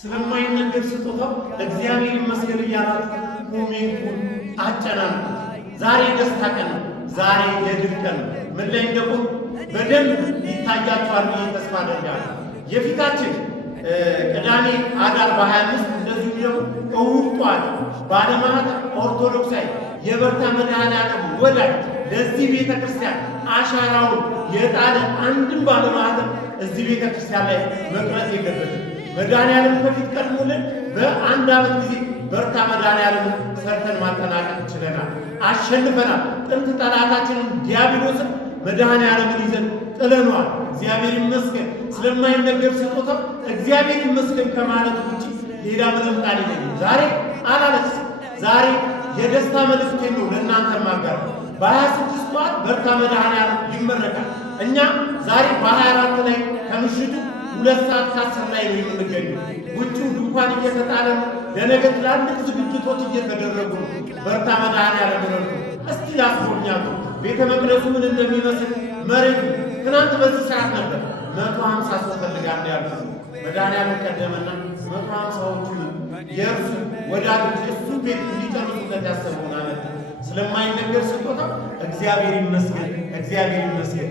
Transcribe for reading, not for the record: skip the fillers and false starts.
ስለማይነገር ስጦታው እግዚአብሔር ይመስገን እያላችሁ ኮሜንቱን አጨናንቁ። ዛሬ ደስታ ቀን ነው። ዛሬ የድል ቀን ነው። ምን ላይ እንደቆም በደንብ ይታያችኋል ብዬ ተስፋ አደርጋለሁ። የፊታችን ቅዳሜ አዳር በ25 እንደዚሁ ደግሞ እሑድ ጠዋት ባለማህተብ ኦርቶዶክሳዊ የበርታ መድኃኔዓለም ወዳጅ ለዚህ ቤተ ክርስቲያን አሻራውን የጣለ አንድም ባለማህተብ እዚህ ቤተ ክርስቲያን ላይ መቅረት የለበትም። መድኃኔዓለም ከፊት ቀድሞልን በአንድ ዓመት ጊዜ በርታ መድኃኔዓለም ሰርተን ማጠናቀቅ ችለናል፣ አሸንፈናል። ጥንት ጠላታችንን ዲያብሎስን መድኃኔዓለምን ይዘን ጥለነዋል። እግዚአብሔር ይመስገን። ስለማይነገር ስጦታው እግዚአብሔር ይመስገን ከማለት ውጭ ሌላ ምንም ቃል የለኝም። ዛሬ አላለቅስም። ዛሬ የደስታ መልእክት ነው ለእናንተ ማጋር። በ26 ጠዋት በርታ መድኃኔዓለም ይመረቃል። እኛ ዛሬ በ24 ላይ ከምሽቱ 2 ሰዓት ከ10 ላይ ነው የምንገኘው። ውጭው ድንኳን እየተጣለ ነው። ለነገ ትላልቅ ዝግጅቶች እየተደረጉ ነው። በርታ መድኃኔዓለም ነው። እስቲ ላስጎብኛቱ ቤተ መቅደሱ ምን እንደሚመስል መሬቱ ትናንት በዚህ ሰዓት ነበር 150 ሰው ፈልጋለሁ ያሉት። መድኃኔዓለም ቀደመና 150ዎቹን የእርሱ ወዳጆች እሱ ቤት እንዲጨርሱለት ያሰቡን አመጣ። ስለማይነገር ስጦታ እግዚአብሔር ይመስገን፣ እግዚአብሔር ይመስገን።